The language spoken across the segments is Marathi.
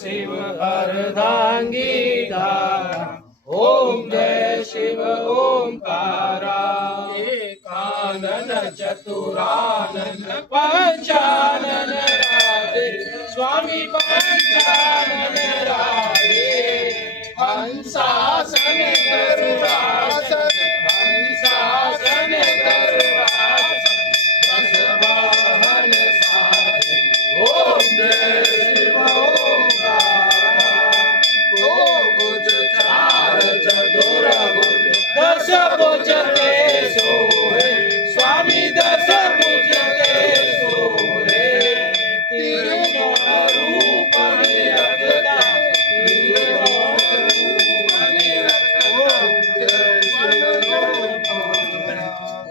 शिव अर्धांगी धारा ओम जय शिव ओंकारा एकानन चतुरानन पंचानन राधे स्वामी पंचानन राधे हंसासन गरुडासन हंसासन गरुडासन रसवाहन साधे ओम जय शिव दस भुज ते सोहे स्वामी दस भुज ते सोहे तिरुगुण रूप निरखता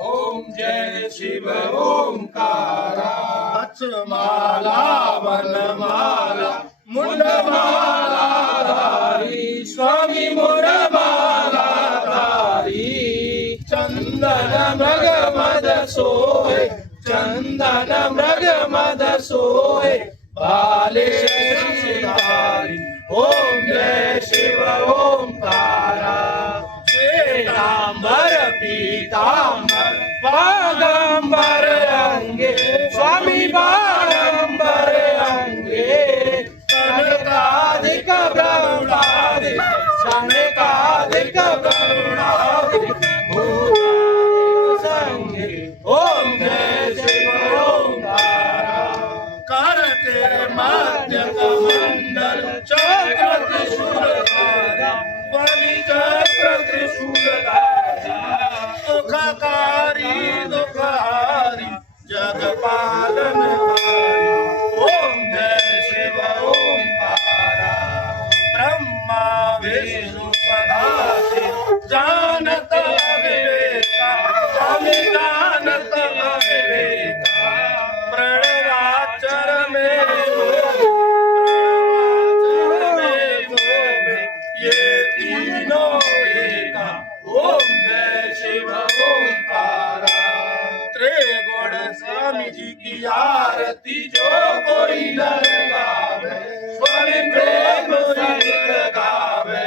ओम जय शिव ओंकारा अक्षमाला वनमाला मुंडमाला धारी स्वामी मुंडमाला चंदन मृग मद सोहे चंदन मृग मद सोहे बाले श्रीधारी ओम जय शिव ओंकारा श्वेतांबर पीतांबर पागंबर अंगे स्वामी बारंबर अंगे कनकाधिक ब्रह्माधिक कनकाधिक ब्रह्माधिक ओम जय शिव ओंकारा करते मध्य कमंडल चक्र त्रिशूलधारी बलि चक्र त्रिशूलधारी दुखकारी दुखहारी जगपालनहारी ओम जय शिव ओंकारा ब्रह्मा विष्णु सदाशिव जानत विवेका स्वामी जानत विवेका प्रणवाचर में ये तीनों एका ओम जय शिव ओंकारा त्रिगुण स्वामी जी की आरती जो कोई नर गावे स्वामी प्रेम सहित गावे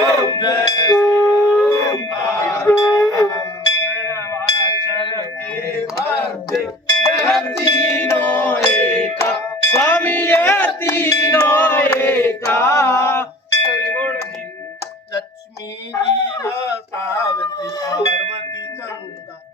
ओम जय तीनों एका स्वामी ये तीनों एका लक्ष्मी जी पार्वती